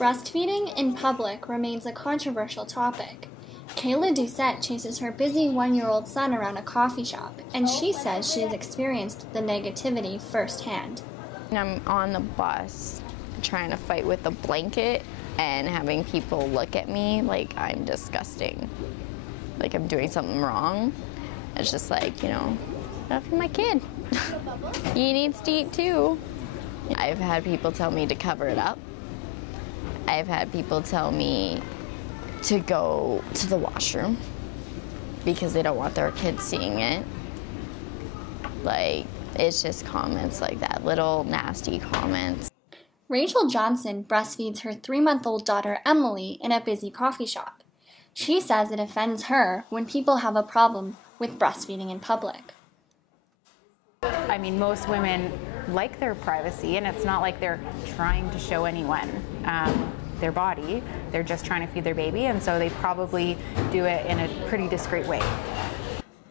Breastfeeding in public remains a controversial topic. Kayla Doucette chases her busy one-year-old son around a coffee shop, and she says she has experienced the negativity firsthand. I'm on the bus trying to fight with a blanket and having people look at me like I'm disgusting, like I'm doing something wrong. It's just like, that's my kid. He needs to eat too. I've had people tell me to cover it up. I've had people tell me to go to the washroom because they don't want their kids seeing it. Like, it's just comments like that, little nasty comments. Rachel Johnson breastfeeds her 3-month-old daughter Emily in a busy coffee shop. She says it offends her when people have a problem with breastfeeding in public. I mean, most women like their privacy, and it's not like they're trying to show anyone their body. They're just trying to feed their baby, and so they probably do it in a pretty discreet way.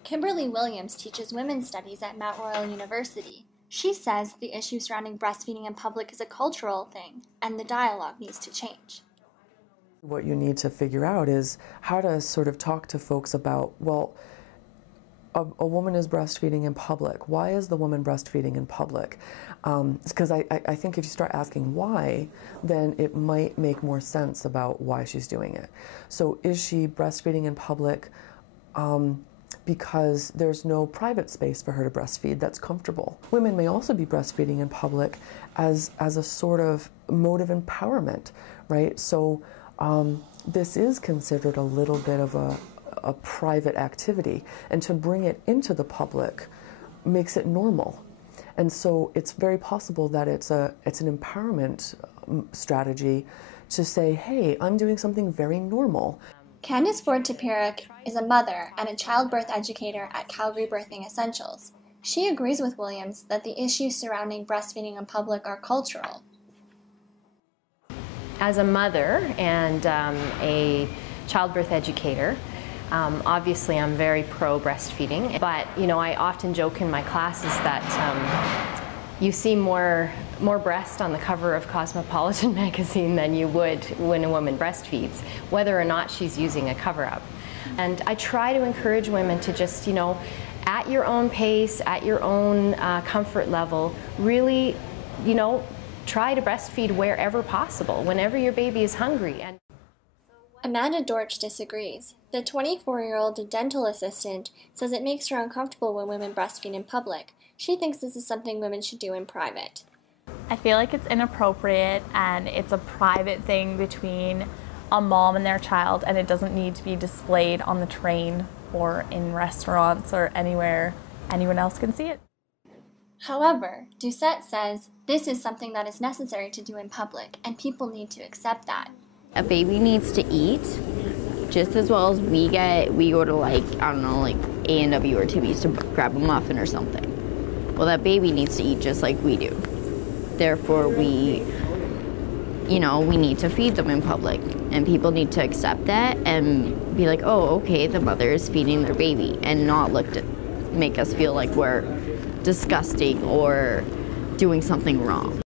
Kimberly Williams teaches women's studies at Mount Royal University. She says the issue surrounding breastfeeding in public is a cultural thing, and the dialogue needs to change. What you need to figure out is how to sort of talk to folks about, well, a woman is breastfeeding in public. Why is the woman breastfeeding in public? Because I think if you start asking why, then it might make more sense about why she's doing it. So is she breastfeeding in public because there's no private space for her to breastfeed that's comfortable? Women may also be breastfeeding in public as a sort of mode of empowerment, right? So this is considered a little bit of a private activity, and to bring it into the public makes it normal. And so it's very possible that it's an empowerment strategy to say, hey, I'm doing something very normal. Candice Ford-Teperick is a mother and a childbirth educator at Calgary Birthing Essentials. She agrees with Williams that the issues surrounding breastfeeding in public are cultural. As a mother and a childbirth educator, obviously I'm very pro breastfeeding, but I often joke in my classes that you see more breast on the cover of Cosmopolitan magazine than you would when a woman breastfeeds, whether or not she's using a cover-up. And I try to encourage women to just, at your own pace, at your own comfort level, really, try to breastfeed wherever possible, whenever your baby is hungry. And Amanda Dortch disagrees. The 24-year-old dental assistant says it makes her uncomfortable when women breastfeed in public. She thinks this is something women should do in private. I feel like it's inappropriate and it's a private thing between a mom and their child, and it doesn't need to be displayed on the train or in restaurants or anywhere anyone else can see it. However, Doucette says this is something that is necessary to do in public, and people need to accept that. A baby needs to eat just as well as we go to A&W or Timmy's to grab a muffin or something. Well, that baby needs to eat just like we do. Therefore, we need to feed them in public, and people need to accept that and be like, oh, okay, the mother is feeding their baby, and not make us feel like we're disgusting or doing something wrong.